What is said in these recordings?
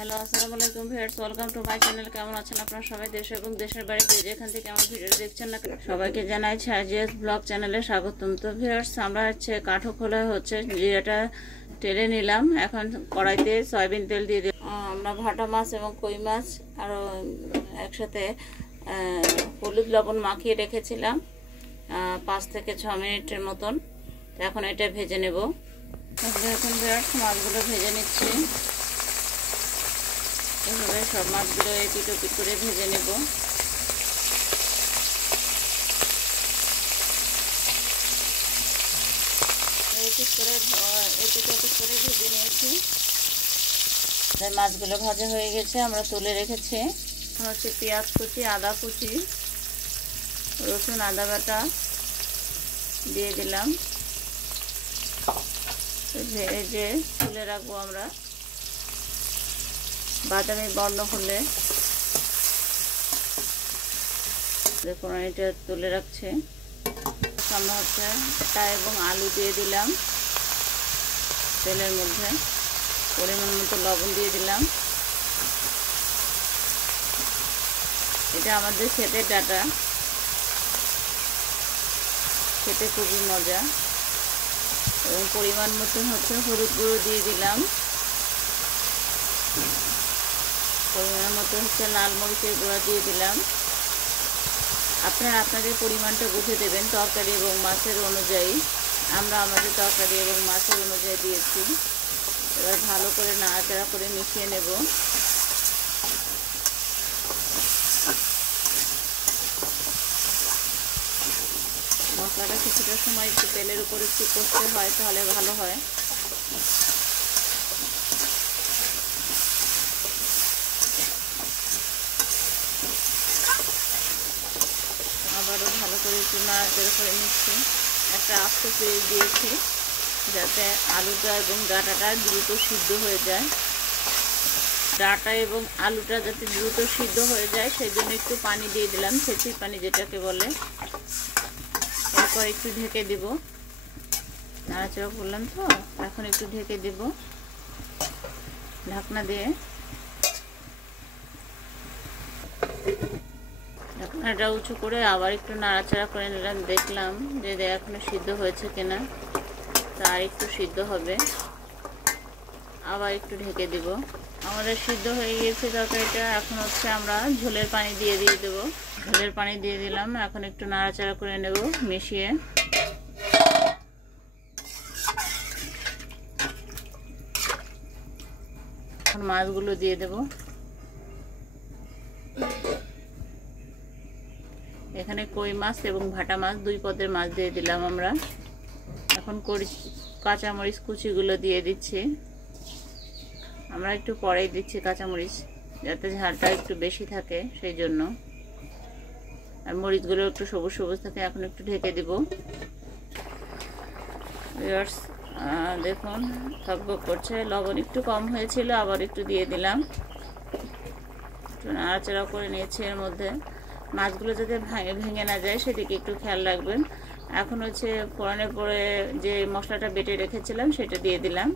Hello, আসসালামু আলাইকুম viewers, welcome to my channel. কেমন আছেন আপনারা সবাই? দেশ এবং দেশের বাইরে যেখান থেকে আমার ভিডিও দেখছেন না, সবাইকে জানাই সাজিয়াস ব্লগ চ্যানেলে স্বাগতম। তো ভিউয়ার্স, আমরা কাঠো খোলা জিরাটা টেলে নিলাম। এখন কড়াইতে সয়াবিন তেল দিয়ে দিলাম। আমরা ভাটা মাছ এবং কই মাছ আরও একসাথে হলুদ লবণ মাখিয়ে রেখেছিলাম 5 থেকে 6 মিনিটের মতন। তো এখন এটা ভেজে নেব। এখন ভিউয়ার্স, মাছগুলো ভেজে নিচ্ছি। এভাবে সব মাছগুলো এপিট ওপিট করে ভেজে নেব। এপিট ওপিট করে ভেজে নিয়েছি। মাছগুলো ভাজা হয়ে গেছে, আমরা তুলে রেখেছি। এখন পেঁয়াজ কুচি, আদা কুচি, রসুন আদা বাটা দিয়ে দিলাম। ভেজে তুলে রাখবো আমরা। বাদামি বর্ণ হলে দেখুন এটা তুলে রাখছে। সামনে আটা এবং আলু দিয়ে দিলাম তেলের মধ্যে। পরিমাণ মতো লবণ দিয়ে দিলাম। এটা আমাদের ক্ষেতের ডাটা, খেতে খুবই মজা। এবং পরিমাণ মতন হলুদ গুঁড়ো দিয়ে দিলাম। পরিমাণ মতো লাল মরিচের গুঁড়া দিয়ে দিলাম। আপনারা আপনাদের পরিমাণটা বুঝে দেবেন তরকারি এবং মাছের অনুযায়ী। আমরা আমাদের তরকারি এবং মাছের অনুযায়ী দিয়েছি। এবার ভালো করে নাড়াচাড়া করে মিশিয়ে নেব। মশলাটা কিছুটা সময় একটু তেলের উপর একটু কষতে হয়, তাহলে ভালো হয়। আবারও ভালো করে একটু নাড়াচাড়া করে নিচ্ছি। একটা আস্ত পেঁয়াজ দিয়েছি যাতে আলুটা এবং ডাঁটাটা দ্রুত সিদ্ধ হয়ে যায়। ডাঁটা এবং আলুটা যাতে দ্রুত সিদ্ধ হয়ে যায় সেই জন্য একটু পানি দিয়ে দিলাম, ছেঁচি পানি যেটাকে বলে। এরপর একটু ঢেকে দেব। নাড়াচাড়া করলাম তো, এখন একটু ঢেকে দেব ঢাকনা দিয়ে। ঢাকনাটা উঁচু করে আবার একটু নাড়াচাড়া করে নিলাম। দেখলাম যে এখনো সিদ্ধ হয়েছে কিনা, তা আর একটু সিদ্ধ হবে। আবার একটু ঢেকে দিব। আমাদের সিদ্ধ হয়ে গিয়েছে তরকারিটা। এখন আমরা ঝোলের পানি দিয়ে দেব। ঝোলের পানি দিয়ে দিলাম। এখন একটু নাড়াচাড়া করে নেব মিশিয়ে। এখন মাছগুলো দিয়ে দেব। এখানে কই মাছ এবং ভাটা মাছ, 2 পদের মাছ দিয়ে দিলাম আমরা। এখন কাঁচামরিচ কুচিগুলো দিয়ে দিচ্ছি। আমরা একটু পরেই দিচ্ছি কাঁচামরিচ, যাতে ঝালটা একটু বেশি থাকে সেই জন্য। আর মরিচগুলো একটু সবুজ সবুজ থাকে। এখন একটু ঢেকে দিব। দেখুন থকবক করছে। লবণ একটু কম হয়েছিল, আবার একটু দিয়ে দিলাম। একটু নাড়াচাড়া করে নিয়েছি। এর মধ্যে মাছগুলো যাতে ভেঙে না যায় সেদিকে একটু খেয়াল রাখবেন। এখন ফোড়নের পরে যে মশলাটা বেটে রেখেছিলাম সেটা দিয়ে দিলাম।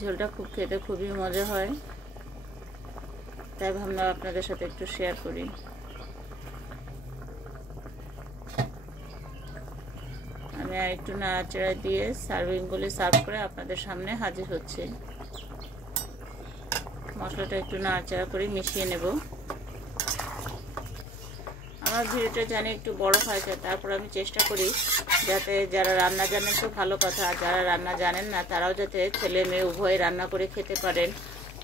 ঝোলটা খেতে খুবই মজা হয়, তাই ভাবলাম আপনাদের সাথে একটু শেয়ার করি। আমি আর একটু নাড়াচাড়া দিয়ে সার্ভ করে আপনাদের সামনে হাজির হচ্ছে। মশলাটা একটু নাড়াচাড়া করে মিশিয়ে নেব। আমার ভিডিওটা জানি একটু বড় হয়েছে, তারপর আমি চেষ্টা করি যাতে যারা রান্না জানেন তো ভালো কথা, আর যারা রান্না জানেন না তারাও যাতে ছেলে মেয়ে উভয়ে রান্না করে খেতে পারেন।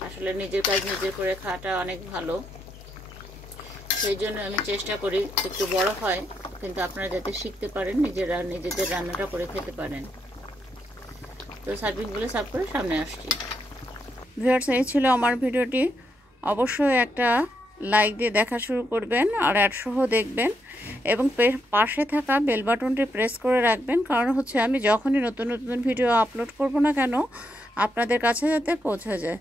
আসলে নিজের কাজ নিজের করে খাওয়াটা অনেক ভালো। সেই জন্য আমি চেষ্টা করি একটু বড় হয়, কিন্তু আপনারা যাতে শিখতে পারেন, নিজেদের রান্নাটা করে খেতে পারেন। তো সার্ভিংগুলো সার্ভ করে সামনে আসছি। ভিউয়ার্স, এই ছিল আমার ভিডিওটি। অবশ্যই একটা লাইক দিয়ে দেখা শুরু করবেন আর অ্যাডসহ দেখবেন, এবং পাশে থাকা বেল বাটনটি প্রেস করে রাখবেন। কারণ আমি যখনই নতুন নতুন ভিডিও আপলোড করব না কেন আপনাদের কাছে যাতে পৌঁছে যায়।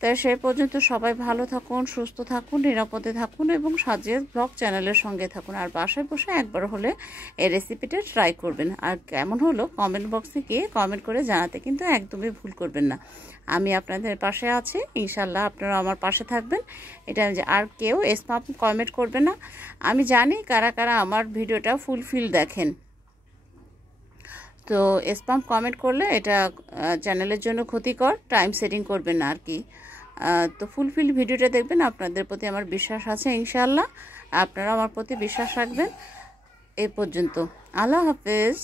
তাই সে পর্যন্ত সবাই ভালো থাকুন, সুস্থ থাকুন, নিরাপদে থাকুন এবং সাজিয়া ব্লগ চ্যানেলের সঙ্গে থাকুন। আর বাসায় বসে একবার হলে এই রেসিপিটা ট্রাই করবেন। আর কেমন হলো কমেন্ট বক্সে গিয়ে কমেন্ট করে জানাতে কিন্তু একদমই ভুল করবেন না। আমি আপনাদের পাশে আছি, ইনশাল্লাহ আপনারা আমার পাশে থাকবেন। এটা আর কেউ স্পাম কমেন্ট করবে না। আমি জানি কারা কারা আমার ভিডিওটা ফুলফিল দেখেন, তো স্পাম কমেন্ট করলে এটা চ্যানেলের জন্য ক্ষতিকর, টাইম সেটিং করবেন না আর কি। তো ফুলফিল ভিডিওটা দেখবেন, আপনাদের প্রতি আমার বিশ্বাস আছে ইনশাআল্লাহ। আপনারা আমার প্রতি বিশ্বাস রাখবেন। এই পর্যন্ত, আল্লাহ হাফেজ।